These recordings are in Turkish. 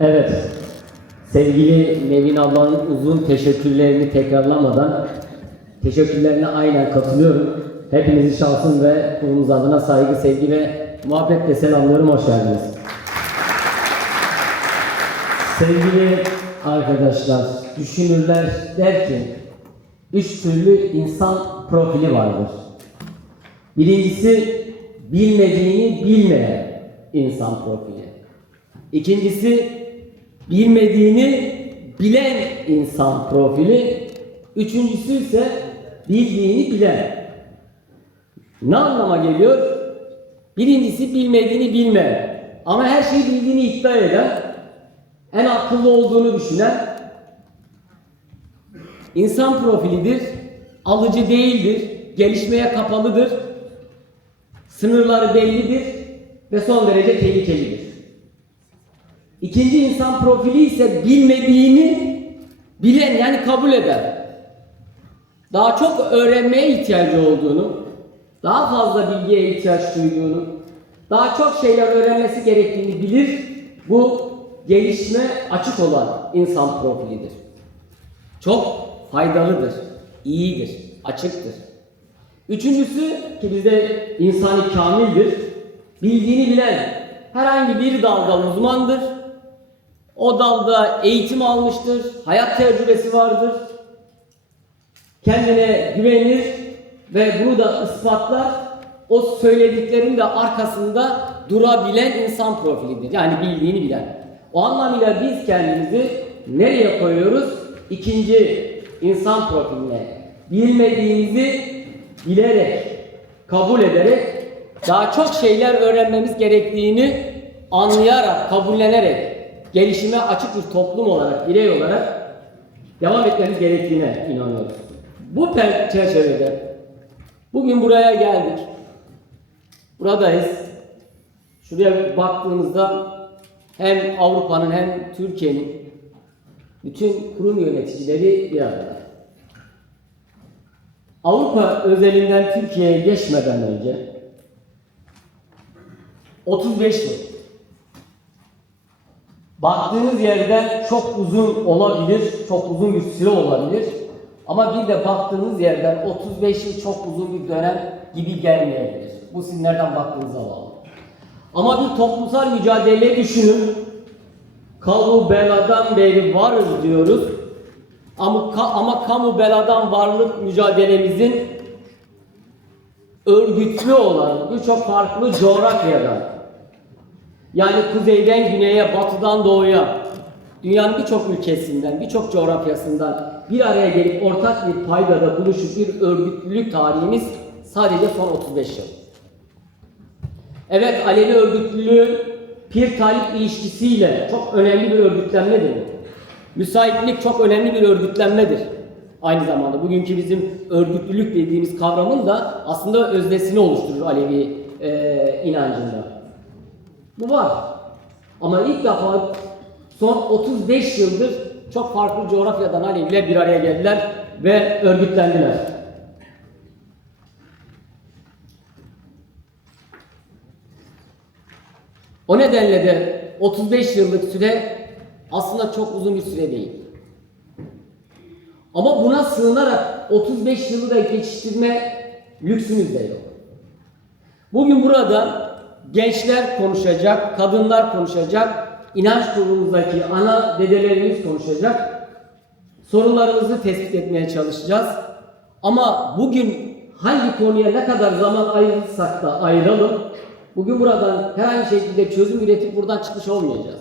Evet. Sevgili Nevin ablanın uzun teşekkürlerini tekrarlamadan teşekkürlerine aynen katılıyorum. Hepinizi şahsım ve kurumumuz adına saygı, sevgi ve muhabbetle selamlıyorum. Hoş geldiniz. Sevgili arkadaşlar, düşünürler der ki üç türlü insan profili vardır. Birincisi bilmediğini bilmeyen insan profili. İkincisi bilmediğini bilen insan profili. Üçüncüsü ise bildiğini bilen. Ne anlama geliyor? Birincisi bilmediğini bilmeyen ama her şeyi bildiğini iddia eden, en akıllı olduğunu düşünen insan profilidir. Alıcı değildir, gelişmeye kapalıdır, sınırları bellidir ve son derece tehlikelidir. İkinci insan profili ise bilmediğini bilen yani kabul eden. Daha çok öğrenmeye ihtiyacı olduğunu, daha fazla bilgiye ihtiyaç duyduğunu, daha çok şeyler öğrenmesi gerektiğini bilir. Bu gelişme açık olan insan profilidir. Çok faydalıdır, iyidir, açıktır. Üçüncüsü ki bizde insani kamildir. Bildiğini bilen herhangi bir dalda uzmandır. O dalda eğitim almıştır, hayat tecrübesi vardır. Kendine güvenir ve bunu da ispatlar. O söylediklerinin de arkasında durabilen insan profilidir. Yani bildiğini bilen. O anlamıyla biz kendimizi nereye koyuyoruz? İkinci insan profiline. Bilmediğimizi bilerek, kabul ederek daha çok şeyler öğrenmemiz gerektiğini anlayarak, kabullenerek gelişime açık bir toplum olarak, birey olarak devam etmemiz gerektiğine inanıyoruz. Bu çerçevede bugün buraya geldik. Buradayız. Şuraya baktığımızda hem Avrupa'nın hem Türkiye'nin bütün kurum yöneticileri bir arada. Avrupa özelinden Türkiye'ye geçmeden önce 35 yıl baktığınız yerden çok uzun olabilir, çok uzun bir süre olabilir. Ama bir de baktığınız yerden 35 yıl çok uzun bir dönem gibi gelmeyebilir. Bu sizin nereden baktığınıza bağlı. Ama bir toplumsal mücadele düşünün. Kamu beladan beri varız diyoruz. Ama, ama kamu beladan varlık mücadelemizin örgütlü olan birçok farklı coğrafyadan yani kuzeyden güneye, batıdan doğuya dünyanın birçok ülkesinden, birçok coğrafyasından bir araya gelip ortak bir paydada buluşup bir örgütlülük tarihimiz sadece son 35 yıl. Evet Alevi örgütlülüğü pir talip ilişkisiyle çok önemli bir örgütlenmedir. Müsaitlik çok önemli bir örgütlenmedir. Aynı zamanda bugünkü bizim örgütlülük dediğimiz kavramın da aslında öznesini oluşturur Alevi e, inancında. Bu var. Ama ilk defa son 35 yıldır çok farklı coğrafyadan Aleviler bir araya geldiler ve örgütlendiler. O nedenle de 35 yıllık süre aslında çok uzun bir süre değil. Ama buna sığınarak 35 yılı da geçiştirme lüksümüz de yok. Bugün burada gençler konuşacak, kadınlar konuşacak, inanç grubumuzdaki ana dedelerimiz konuşacak. Sorunlarımızı tespit etmeye çalışacağız. Ama bugün hangi konuya ne kadar zaman ayırırsak da ayıralım, bugün buradan herhangi şekilde çözüm üretip buradan çıkış olmayacağız.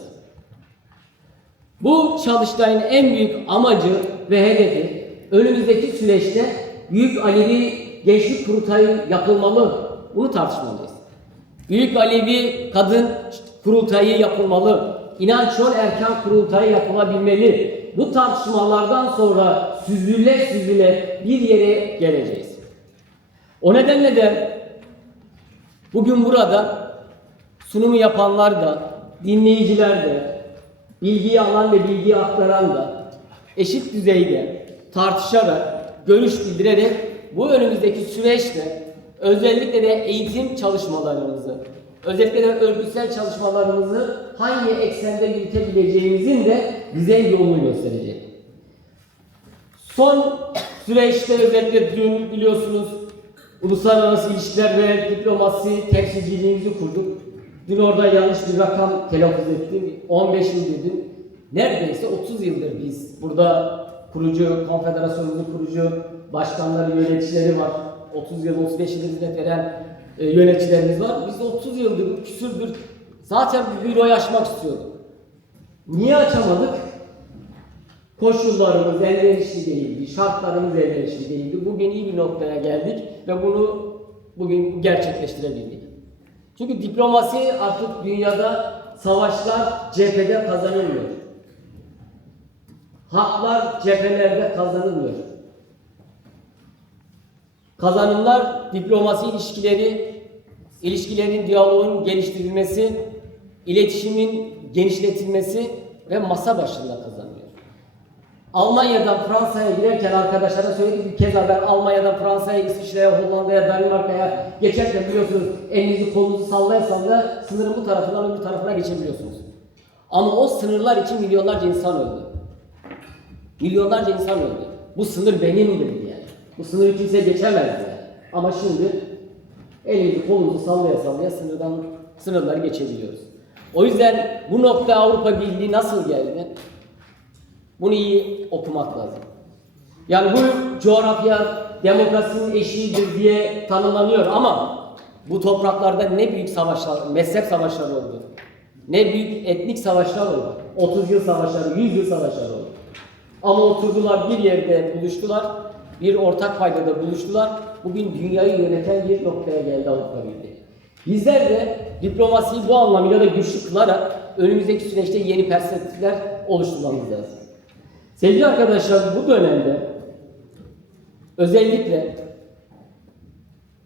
Bu çalıştayın en büyük amacı ve hedefi önümüzdeki süreçte Büyük Alevi Gençlik Kurultayı yapılmalı. Bunu tartışmalıyız. Büyük Alevi Kadın Kurultayı yapılmalı. İnanç Yol Erken Kurultayı yapılabilmeli. Bu tartışmalardan sonra süzüle süzüle bir yere geleceğiz. O nedenle de bugün burada sunumu yapanlar da, dinleyiciler de, bilgiyi alan ve bilgiyi aktaran da eşit düzeyde tartışarak, görüş bildirerek bu önümüzdeki süreçte özellikle de eğitim çalışmalarımızı özellikle de örgütsel çalışmalarımızı hangi eksende yürütebileceğimizin de bize yolunu gösterecek. Son süreçte özellikle dün biliyorsunuz uluslararası ilişkiler ve diplomasi temsilciliğimizi kurduk. Dün orada yanlış bir rakam telaffuz ettim. 15 yıl dedim. Neredeyse 30 yıldır biz burada kurucu, konfederasyonumuzun kurucu başkanları, yöneticileri var. 30 yıl, 35 yıl hizmet veren e, yöneticilerimiz var. Biz de 30 yıldır, küsürdür zaten bir büroyu açmak istiyorduk. Niye açamadık? Koşullarımız elverişli değildi, şartlarımız elverişli değildi. Bugün iyi bir noktaya geldik ve bunu bugün gerçekleştirebildik. Çünkü diplomasi artık dünyada savaşlar cephede kazanılmıyor. Haklar cephelerde kazanılmıyor. Kazanımlar diplomasi ilişkileri, ilişkilerin diyaloğun geliştirilmesi, iletişimin genişletilmesi ve masa başında kazanılıyor. Almanya'dan Fransa'ya girerken arkadaşlara söyledik bir kez ben Almanya'dan Fransa'ya, İsviçre'ye, Hollanda'ya, Danimarka'ya geçerken biliyorsunuz elinizi kolunuzu sallaya sallaya sınırın bu tarafından öbür tarafına geçebiliyorsunuz. Ama o sınırlar için milyonlarca insan öldü. Milyonlarca insan öldü. Bu sınır benimdir diye. Bu sınırı kimse geçemez diye. Ama şimdi elimizi kolumuzu sallaya sallaya sınırdan sınırları geçebiliyoruz. O yüzden bu nokta Avrupa Birliği nasıl geldi? Bunu iyi okumak lazım. Yani bu coğrafya demokrasinin eşiğidir diye tanımlanıyor ama bu topraklarda ne büyük savaşlar, mezhep savaşları oldu. Ne büyük etnik savaşlar oldu. 30 yıl savaşları, 100 yıl savaşları oldu. Ama oturdular bir yerde buluştular, bir ortak paydada buluştular. Bugün dünyayı yöneten bir noktaya geldi Avrupa Birliği. Bizler de diplomasiyi bu anlamıyla da güçlü kılarak önümüzdeki süreçte yeni perspektifler oluşturmamız lazım. Sevgili arkadaşlar bu dönemde özellikle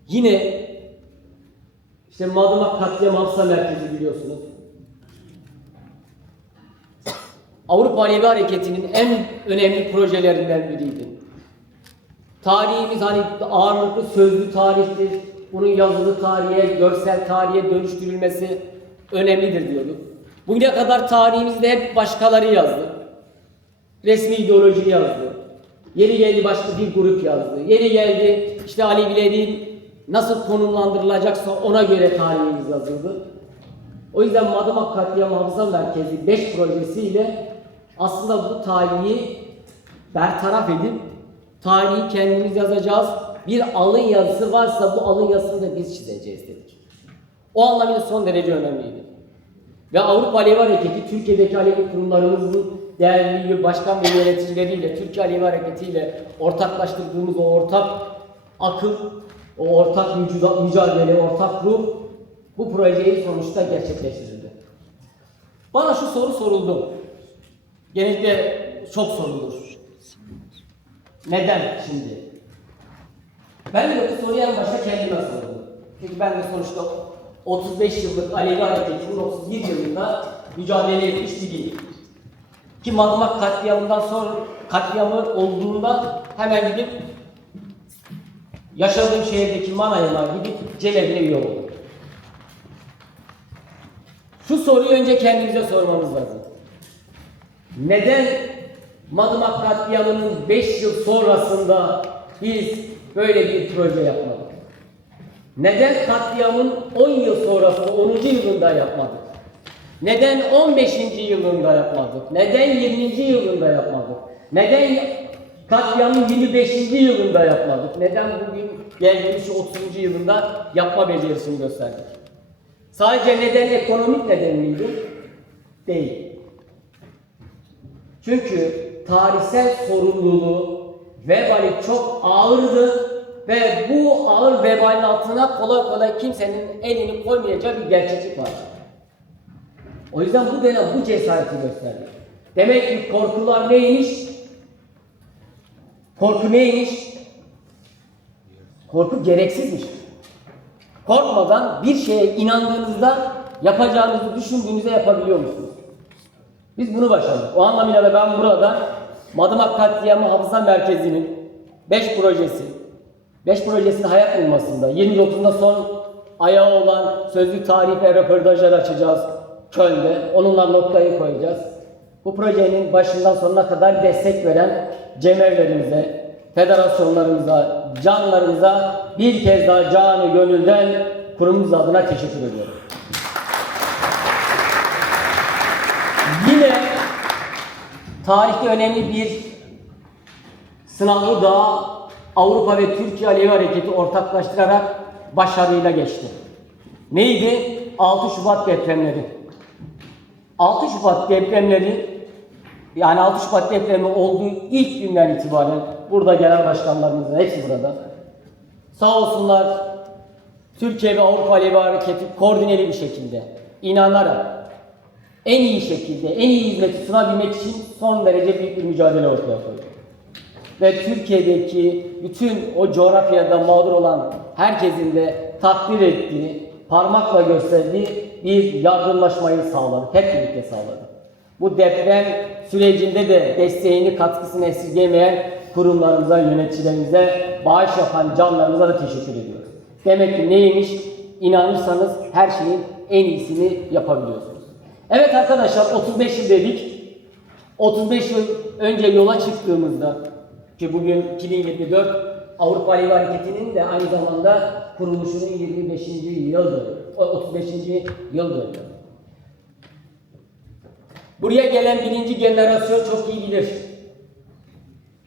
yine işte Madımak Katliam Hafsa Merkezi biliyorsunuz. Avrupa Alevi Hareketi'nin en önemli projelerinden biriydi. Tarihimiz hani ağırlıklı sözlü tarihtir. Bunun yazılı tarihe, görsel tarihe dönüştürülmesi önemlidir diyorduk. Bugüne kadar tarihimizde hep başkaları yazdı. Resmi ideoloji yazdı. Yeri geldi başka bir grup yazdı. Yeri geldi işte Alevilerin nasıl konumlandırılacaksa ona göre tarihimiz yazıldı. O yüzden Madımak Katliam Hafıza Merkezi 5 projesiyle aslında bu tarihi bertaraf edip tarihi kendimiz yazacağız. Bir alın yazısı varsa bu alın yazısını da biz çizeceğiz dedik. O anlamıyla son derece önemliydi. Ve Avrupa Alevi Hareketi, Türkiye'deki Alevi kurumlarımızın değerli başkan ve yöneticileriyle, Türkiye Alevi Hareketi ile ortaklaştırdığımız o ortak akıl, o ortak mücadele, ortak ruh bu projeyi sonuçta gerçekleştirildi. Bana şu soru soruldu. Genellikle çok sorulur. Neden şimdi? Ben de bu soruyu en başta kendime sordum. Çünkü ben de sonuçta 35 yıllık Alevi Hareketi'nin 31 yılında mücadele etmiş biriyim. Ki Madımak katliamından sonra katliamı olduğunda hemen gidip yaşadığım şehirdeki Manayım'a gidip Celebi'ne üye oldum. Şu soruyu önce kendimize sormamız lazım. Neden Madımak katliamının 5 yıl sonrasında biz böyle bir proje yapmadık? Neden katliamın 10 yıl sonrası 10. yılında yapmadık? Neden 15. yılında yapmadık? Neden 20. yılında yapmadık? Neden katliamın 25. yılında yapmadık? Neden bugün geldiğimiz şu 30. yılında yapma becerisini gösterdik? Sadece neden ekonomik neden miydi? Değil. Çünkü tarihsel sorumluluğu, vebali çok ağırdı ve bu ağır vebalin altına kolay kolay kimsenin elini koymayacağı bir gerçeklik vardı. O yüzden bu dönem bu cesareti gösterdi. Demek ki korkular neymiş? Korku neymiş? Korku gereksizmiş. Korkmadan bir şeye inandığınızda yapacağınızı düşündüğünüzde yapabiliyor musunuz? Biz bunu başardık. O anlamıyla da ben burada Madımak Katliamı Hafıza Merkezi'nin 5 projesi, 5 projesinin hayat bulmasında, 29'unda son ayağı olan sözlü tarih ve röportajlar açacağız Köln'de. Onunla noktayı koyacağız. Bu projenin başından sonuna kadar destek veren cemevlerimize, federasyonlarımıza, canlarımıza bir kez daha canı gönülden kurumumuz adına teşekkür ediyorum. Yine tarihte önemli bir sınavı daha Avrupa ve Türkiye Alevi Hareketi ortaklaştırarak başarıyla geçti. Neydi? 6 Şubat depremleri. 6 Şubat depremleri yani 6 Şubat depremi olduğu ilk günden itibaren burada genel başkanlarımızın hepsi burada. Sağ olsunlar Türkiye ve Avrupa Alevi Hareketi koordineli bir şekilde inanarak en iyi şekilde, en iyi hizmeti sunabilmek için son derece büyük bir mücadele ortaya koydu. Ve Türkiye'deki bütün o coğrafyada mağdur olan herkesin de takdir ettiği, parmakla gösterdiği bir yardımlaşmayı sağladı. Hep birlikte sağladı. Bu deprem sürecinde de desteğini, katkısını esirgemeyen kurumlarımıza, yöneticilerimize, bağış yapan canlarımıza da teşekkür ediyoruz. Demek ki neymiş? İnanırsanız her şeyin en iyisini yapabiliyorsunuz. Evet arkadaşlar 35 yıl dedik. 35 yıl önce yola çıktığımızda ki bugün 2024 Avrupa Alevi Hareketi'nin de aynı zamanda kuruluşunun 25. yıl dönümü. o 35. yıl dönümü. Buraya gelen birinci jenerasyon çok iyi bilir.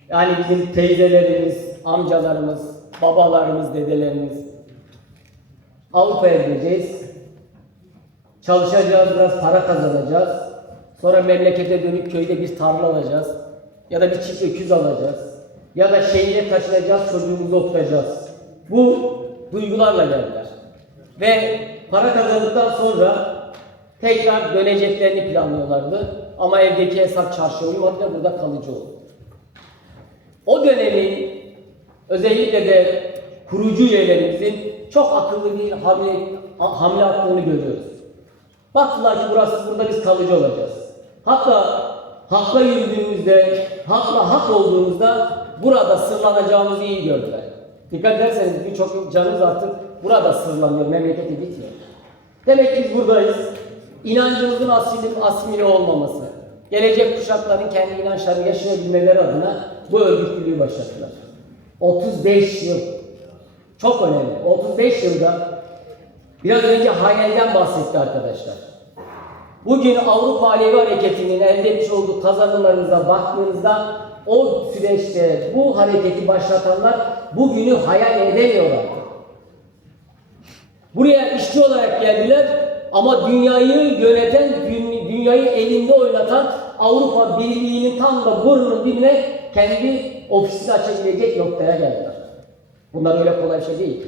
Yani bizim teyzelerimiz, amcalarımız, babalarımız, dedelerimiz. Avrupa'ya gideceğiz. Çalışacağız, biraz para kazanacağız. Sonra memlekete dönüp köyde bir tarla alacağız. Ya da bir çift öküz alacağız. Ya da şehire taşınacağız, çocuğumuzu okutacağız. Bu duygularla geldiler. Ve para kazandıktan sonra tekrar döneceklerini planlıyorlardı. Ama evdeki hesap çarşıya uymadı ve burada kalıcı oldu. O dönemin özellikle de kurucu üyelerimizin çok akıllı bir hamle, hamle attığını görüyoruz. Baktılar ki burası burada biz kalıcı olacağız. Hatta hakla yürüdüğümüzde, hakla hak olduğumuzda burada sırlanacağımızı iyi gördüler. Dikkat ederseniz birçok canımız artık burada sırlanıyor, memleketi bitmiyor. Demek ki buradayız. İnancımızın asimile, asimile olmaması, gelecek kuşakların kendi inançlarını yaşayabilmeleri adına bu örgütlülüğü başlattılar. 35 yıl. Çok önemli. 35 yılda Biraz önce hayalden bahsetti arkadaşlar. Bugün Avrupa Alevi Hareketi'nin elde etmiş olduğu kazanımlarınıza baktığınızda o süreçte bu hareketi başlatanlar bugünü hayal edemiyorlar. Buraya işçi olarak geldiler ama dünyayı yöneten, dü- dünyayı elinde oynatan Avrupa Birliği'nin tam da burnunun dibine kendi ofisini açabilecek noktaya geldiler. Bunlar öyle kolay şey değil.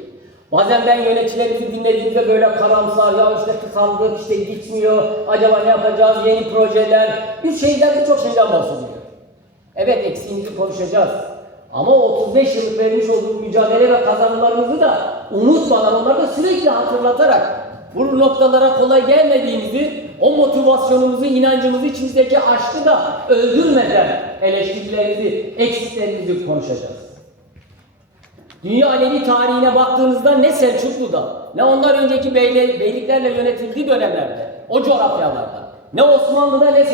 Bazen ben yöneticilerimizi dinlediğimde böyle karamsar, ya işte tıkandık, işte gitmiyor, acaba ne yapacağız, yeni projeler, bir şeyden birçok şeyden bahsediyor. Evet eksiğimizi konuşacağız. Ama o 35 yıllık vermiş olduğumuz mücadele ve kazanımlarımızı da unutmadan onları da sürekli hatırlatarak bu noktalara kolay gelmediğimizi, o motivasyonumuzu, inancımızı, içimizdeki aşkı da öldürmeden eleştirilerimizi, eksiklerimizi konuşacağız. Dünya Alevi tarihine baktığınızda ne Selçuklu'da, ne ondan önceki beyle, beyliklerle yönetildiği dönemlerde, o coğrafyalarda, ne Osmanlı'da ne,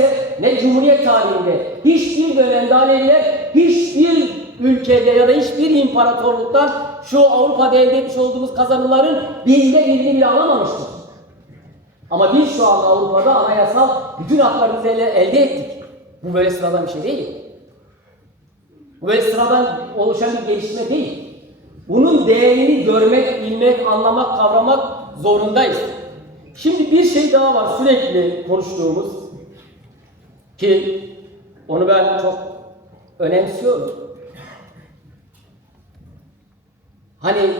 ne Cumhuriyet tarihinde, hiçbir dönemde Aleviler hiçbir ülkede ya da hiçbir imparatorluktan şu Avrupa'da elde etmiş olduğumuz kazanımların binde birini bile alamamıştır. Ama biz şu an Avrupa'da anayasal bütün haklarımızı ele- elde ettik. Bu böyle sıradan bir şey değil. Bu böyle sıradan oluşan bir gelişme değil. Bunun değerini görmek, bilmek, anlamak, kavramak zorundayız. Şimdi bir şey daha var sürekli konuştuğumuz ki onu ben çok önemsiyorum. Hani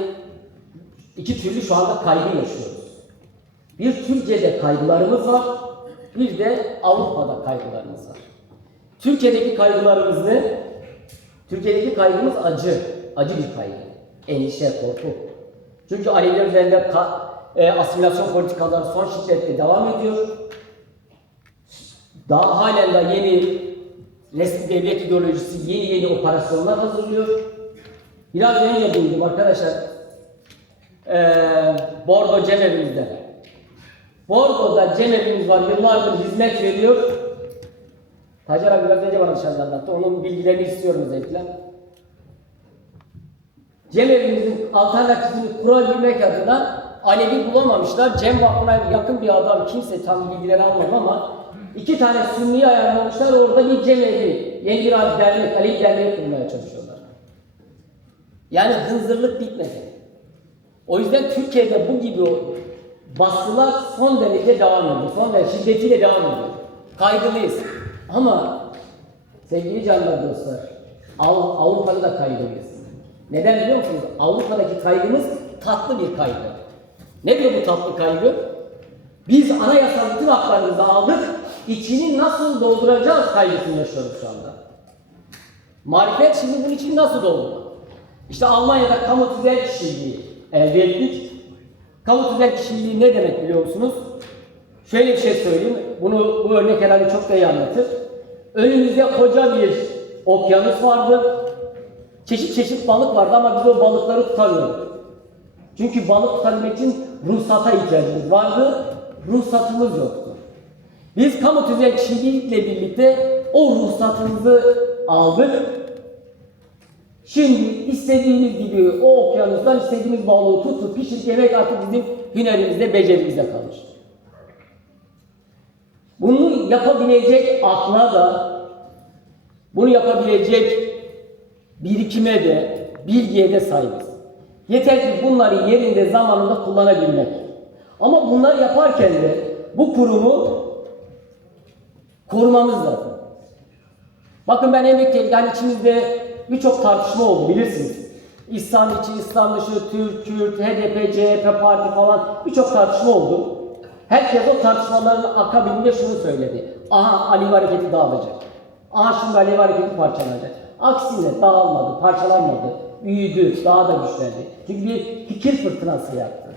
iki türlü şu anda kaygı yaşıyoruz. Bir Türkiye'de kaygılarımız var, bir de Avrupa'da kaygılarımız var. Türkiye'deki kaygılarımız ne? Türkiye'deki kaygımız acı, acı bir kaygı. Endişe, korku. Çünkü Aleviler üzerinde e, asimilasyon politikaları son şiddetle devam ediyor. Daha halen de yeni resmi devlet ideolojisi yeni yeni operasyonlar hazırlıyor. Biraz önce duydum arkadaşlar. eee Bordo cemevimizde. Bordo'da cemevimiz var, yıllardır hizmet veriyor. Tacer abi biraz önce bana dışarıda anlattı. Onun bilgilerini istiyorum özellikle. Cemevimizin alternatifini kurabilmek adına Alevi bulamamışlar. Cem Vakfı'na yakın bir adam kimse tam bilgileri almadı ama iki tane Sünni'yi ayarlamışlar. Orada bir cemevi, yeni bir dernek, Alevi derneği kurmaya çalışıyorlar. Yani hınzırlık bitmedi. O yüzden Türkiye'de bu gibi baskılar son derece devam ediyor. Son derece şiddetiyle devam ediyor. Kaygılıyız. Ama sevgili canlar dostlar, Av- Avrupa'da da kaygılıyız. Neden biliyor musunuz? Avrupa'daki kaygımız tatlı bir kaygı. Ne diyor bu tatlı kaygı? Biz anayasal bütün haklarımızı aldık, içini nasıl dolduracağız kaygısını yaşıyoruz şu anda. Marifet şimdi bunun için nasıl doldurmak? İşte Almanya'da kamu tüzel kişiliği elde ettik. Kamu tüzel kişiliği ne demek biliyor musunuz? Şöyle bir şey söyleyeyim. Bunu bu örnek herhalde çok da iyi anlatır. Önümüzde koca bir okyanus vardı. Çeşit çeşit balık vardı ama biz o balıkları tutamıyorduk. Çünkü balık tutabilmek için ruhsata ihtiyacımız vardı. Ruhsatımız yoktu. Biz kamu tüzel birlikte o ruhsatımızı aldık. Şimdi istediğimiz gibi o okyanustan istediğimiz balığı tutup pişirip yemek artık bizim hünerimizde, becerimizde kalmış. Bunu yapabilecek akla da, bunu yapabilecek birikime de, bilgiye de sahibiz. Yeter ki bunları yerinde, zamanında kullanabilmek. Ama bunları yaparken de bu kurumu korumamız lazım. Bakın ben emekli, yani içimizde birçok tartışma oldu bilirsiniz. İslam içi, İslam dışı, Türk, Kürt, HDP, CHP parti falan birçok tartışma oldu. Herkes o tartışmaların akabinde şunu söyledi. Aha Alevi hareketi dağılacak. Aha şimdi Alevi hareketi parçalanacak. Aksine dağılmadı, parçalanmadı, büyüdü, daha da güçlendi. Çünkü bir fikir fırtınası yaptı.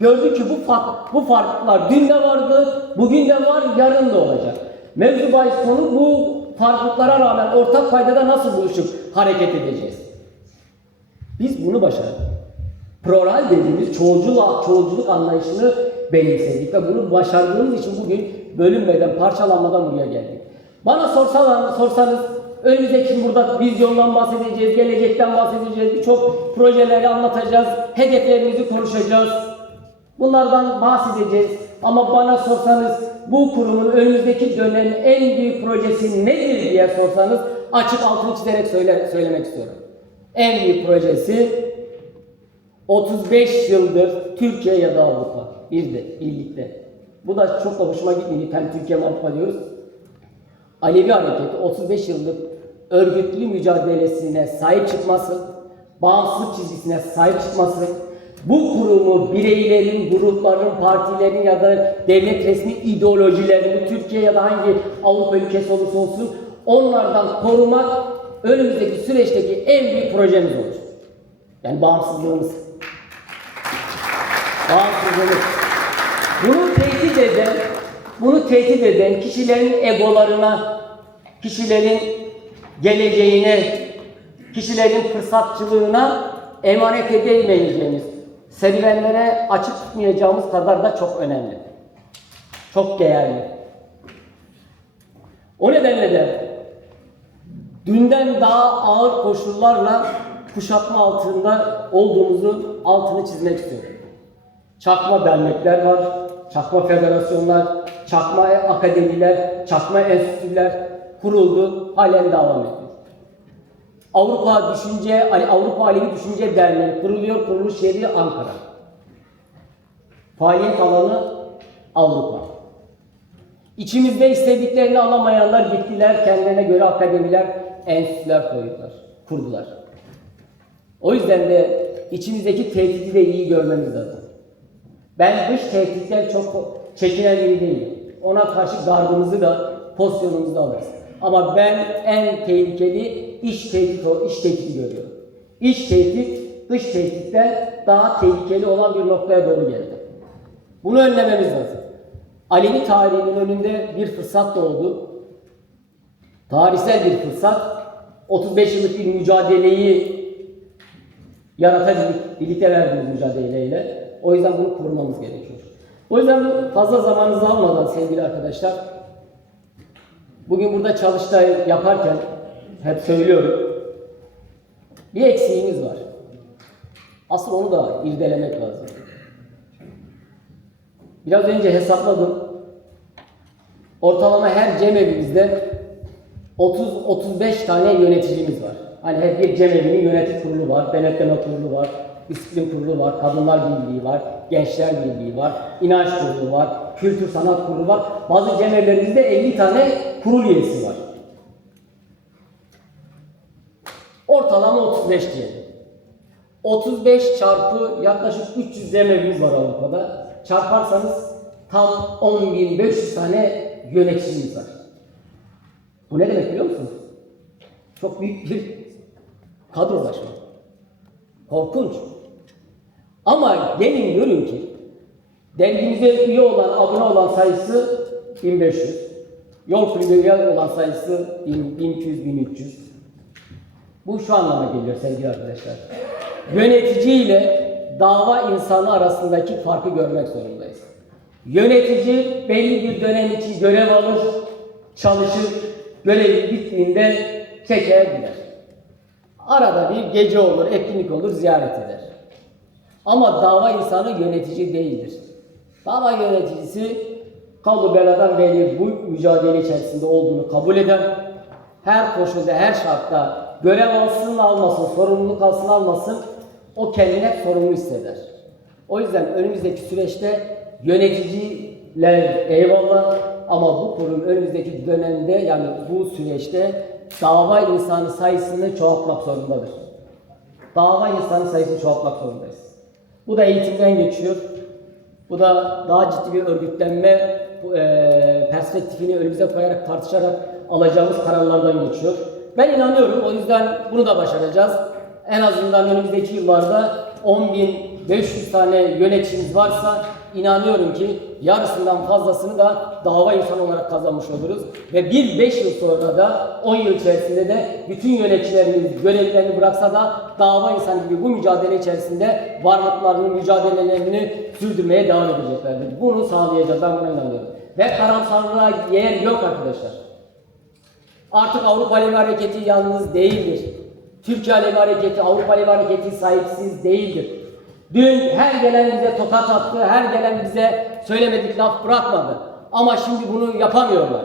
Gördük ki bu fark, bu farklılıklar dün de vardı, bugün de var, yarın da olacak. Mevzu bahis konu bu farklılıklara rağmen ortak paydada nasıl buluşup hareket edeceğiz? Biz bunu başardık. Plural dediğimiz çoğulcul, çoğulculuk anlayışını benimsedik ve bunu başardığımız için bugün bölünmeden, parçalanmadan buraya geldik. Bana sorsalar, sorsanız önümüzdeki burada vizyondan bahsedeceğiz, gelecekten bahsedeceğiz, birçok projeleri anlatacağız, hedeflerimizi konuşacağız. Bunlardan bahsedeceğiz. Ama bana sorsanız bu kurumun önümüzdeki dönemin en büyük projesi nedir diye sorsanız açık altını çizerek söyle, söylemek istiyorum. En büyük projesi 35 yıldır Türkiye ya da Avrupa bir de birlikte. Bu da çok da hoşuma gitmedi. Hem Türkiye hem Avrupa diyoruz. Alevi hareketi 35 yıllık örgütlü mücadelesine sahip çıkması, bağımsızlık çizgisine sahip çıkması, bu kurumu bireylerin, grupların, partilerin ya da devlet resmi ideolojilerini Türkiye ya da hangi Avrupa ülkesi olursa olsun onlardan korumak önümüzdeki süreçteki en büyük projemiz olur. Yani bağımsızlığımız. Bağımsızlığımız. Bunu tehdit eden, kişilerin egolarına, kişilerin geleceğine, kişilerin fırsatçılığına emanet edemeyeceğimiz serüvenlere açık tutmayacağımız kadar da çok önemli. Çok değerli. O nedenle de dünden daha ağır koşullarla kuşatma altında olduğumuzu altını çizmek istiyorum. Çakma dernekler var, çakma federasyonlar, çakma akademiler, çakma enstitüler kuruldu, halen devam ediyor. Avrupa Düşünce, Avrupa Alevi Düşünce Derneği kuruluyor, kuruluş yeri Ankara. Faaliyet alanı Avrupa. İçimizde istediklerini alamayanlar gittiler, kendilerine göre akademiler, enstitüler koydular, kurdular. O yüzden de içimizdeki tehdidi de iyi görmemiz lazım. Ben dış tehditten çok çekinen biri değilim. Ona karşı gardımızı da pozisyonumuzu da alırız. Ama ben en tehlikeli iç tehdit, iç tehdidi görüyorum. İç tehdit dış tehditten daha tehlikeli olan bir noktaya doğru geldi. Bunu önlememiz lazım. Alevi tarihinin önünde bir fırsat doğdu. Tarihsel bir fırsat. 35 yıllık bir mücadeleyi yaratıcılık, birlikte verdiğimiz mücadeleyle. O yüzden bunu korumamız gerekiyor. O yüzden fazla zamanınızı almadan sevgili arkadaşlar, bugün burada çalıştay yaparken hep söylüyorum, bir eksiğimiz var. Asıl onu da irdelemek lazım. Biraz önce hesapladım. Ortalama her cemevimizde 30-35 tane yöneticimiz var. Hani her bir cemevinin yönetim kurulu var, denetleme kurulu var, disiplin kurulu var, kadınlar birliği var, gençler birliği var, inanç kurulu var, kültür sanat kurulu var. Bazı cemevlerimizde 50 tane kurul üyesi var. Ortalama 35 diyelim. 35 çarpı yaklaşık 300 cemevimiz var Avrupa'da. Çarparsanız tam 10.500 tane yöneticimiz var. Bu ne demek biliyor musunuz? Çok büyük bir kadrolaşma. Korkunç. Ama gelin görün ki dergimize üye olan, abone olan sayısı 1500. Yol kulübü üye olan sayısı 1200-1300. Bu şu anlama geliyor sevgili arkadaşlar. Yönetici ile dava insanı arasındaki farkı görmek zorundayız. Yönetici belli bir dönem için görev alır, çalışır, görevi bittiğinde çeker gider. Arada bir gece olur, etkinlik olur, ziyaret eder. Ama dava insanı yönetici değildir. Dava yöneticisi kalı beladan beri bu mücadele içerisinde olduğunu kabul eden, her koşulda, her şartta görev alsın almasın, sorumluluk alsın almasın, o kendini hep sorumlu hisseder. O yüzden önümüzdeki süreçte yöneticiler eyvallah ama bu kurum önümüzdeki dönemde yani bu süreçte dava insanı sayısını çoğaltmak zorundadır. Dava insanı sayısını çoğaltmak zorundayız. Bu da eğitimden geçiyor. Bu da daha ciddi bir örgütlenme eee, perspektifini önümüze koyarak tartışarak alacağımız kararlardan geçiyor. Ben inanıyorum o yüzden bunu da başaracağız. En azından önümüzdeki yıllarda 10.500 tane yöneticimiz varsa inanıyorum ki yarısından fazlasını da dava insanı olarak kazanmış oluruz. Ve bir 5 yıl sonra da 10 yıl içerisinde de bütün yöneticilerimiz görevlerini bıraksa da dava insanı gibi bu mücadele içerisinde varlıklarını, mücadelelerini sürdürmeye devam edeceklerdir. Bunu sağlayacağız. Ben buna inanıyorum. Ve karamsarlığa yer yok arkadaşlar. Artık Avrupa Alevi Hareketi yalnız değildir. Türkiye Alevi Hareketi, Avrupa Alevi Hareketi sahipsiz değildir. Dün her gelen bize tokat attı, her gelen bize söylemedik laf bırakmadı. Ama şimdi bunu yapamıyorlar.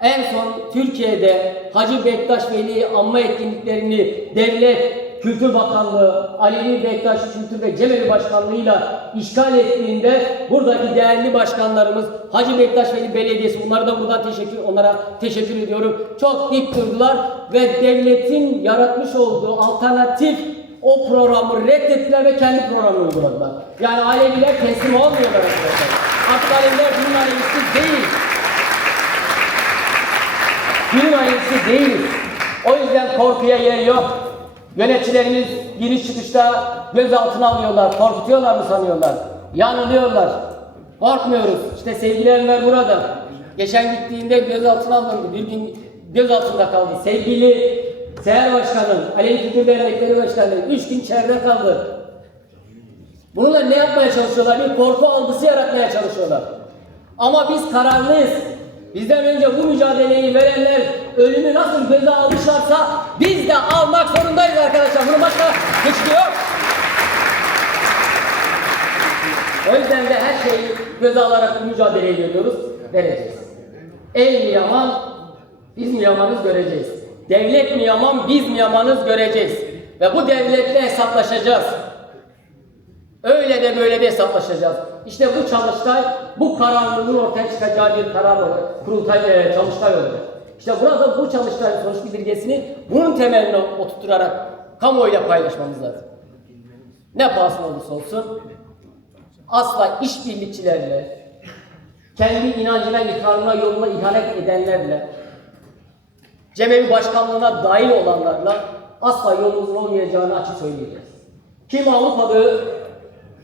En son Türkiye'de Hacı Bektaş Veli anma etkinliklerini devlet Kültür Bakanlığı, Alevi Bektaş Kültür ve Cemevi Başkanlığı'yla işgal ettiğinde buradaki değerli başkanlarımız Hacı Bektaş Veli Belediyesi bunlara da buradan teşekkür onlara teşekkür ediyorum. Çok dik durdular ve devletin yaratmış olduğu alternatif o programı reddettiler ve kendi programını uyguladılar. Yani Aleviler teslim olmuyorlar arkadaşlar. Artık Aleviler bunun Alevisi değil. Günün Alevisi değiliz. O yüzden korkuya yer yok. Yöneticilerimiz giriş çıkışta gözaltına alıyorlar, korkutuyorlar mı sanıyorlar? Yanılıyorlar. Korkmuyoruz. İşte sevgili Enver burada. Geçen gittiğinde gözaltına alındı. Bir gün gözaltında kaldı. Sevgili Seher Başkanım, Alevi Kültür Dernekleri Başkanı üç gün içeride kaldı. Bununla ne yapmaya çalışıyorlar? Bir korku algısı yaratmaya çalışıyorlar. Ama biz kararlıyız. Bizden önce bu mücadeleyi verenler ölümü nasıl göze almışlarsa biz de almak zorundayız arkadaşlar. Bunun başka geçişi yok. O yüzden de her şeyi göze alarak bu mücadeleyi veriyoruz, vereceğiz. Mi yaman, biz yamanız göreceğiz. Devlet mi yaman, biz mi yamanız göreceğiz. Ve bu devletle hesaplaşacağız. Öyle de böyle de hesaplaşacağız. İşte bu çalıştay, bu kararlılığın ortaya çıkacağı bir karar olacak. Kurultay, e, çalıştay olacak. İşte burada bu çalıştay sonuç bildirgesini bunun temeline oturtarak kamuoyuyla paylaşmamız lazım. Ne pahasına olursa olsun asla işbirlikçilerle, kendi inancına, ikrarına, yoluna ihanet edenlerle, cemevi başkanlığına dahil olanlarla asla yolumuzun olmayacağını açık söyleyeceğiz. Kim Avrupa'da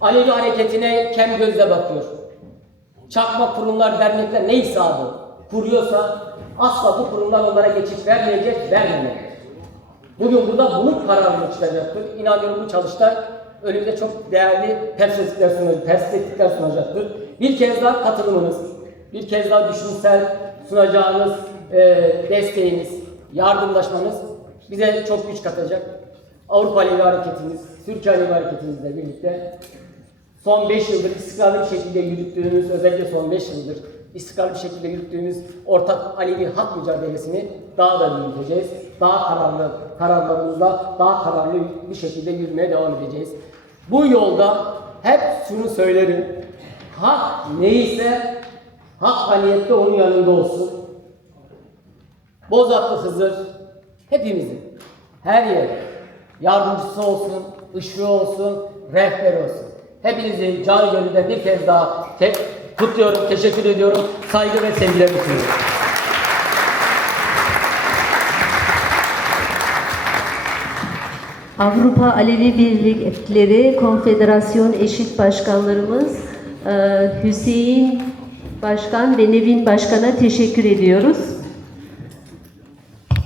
Alevi hareketine kem gözle bakıyor. Çakma kurumlar, dernekler neyse adı kuruyorsa asla bu kurumlar onlara geçit vermeyecek, vermemelidir. Bugün burada bunun kararını çıkacaktır. İnanıyorum bu çalıştay önümüzde çok değerli perspektifler, sunacak, perspektifler sunacaktır. Bir kez daha katılımınız, bir kez daha düşünsel sunacağınız e, desteğiniz, yardımlaşmanız bize çok güç katacak. Avrupa Alevi Hareketimiz, Türkiye Alevi Hareketimizle birlikte son 5 yıldır istikrarlı bir şekilde yürüttüğümüz, özellikle son 5 yıldır istikrarlı bir şekilde yürüttüğümüz ortak Alevi hak mücadelesini daha da büyüteceğiz. Daha kararlı, kararlarımızla daha kararlı bir şekilde yürümeye devam edeceğiz. Bu yolda hep şunu söylerim. Hak neyse hak haniyette onun yanında olsun. Bozatlı Hızır hepimizin her yer yardımcısı olsun, ışığı olsun, rehber olsun. Hepinizi canı gönülden bir kez daha te- kutluyorum, teşekkür ediyorum. Saygı ve sevgilerimi sunuyorum. Avrupa Alevi Birlikleri Konfederasyon Eşit Başkanlarımız e, Hüseyin Başkan ve Nevin Başkan'a teşekkür ediyoruz.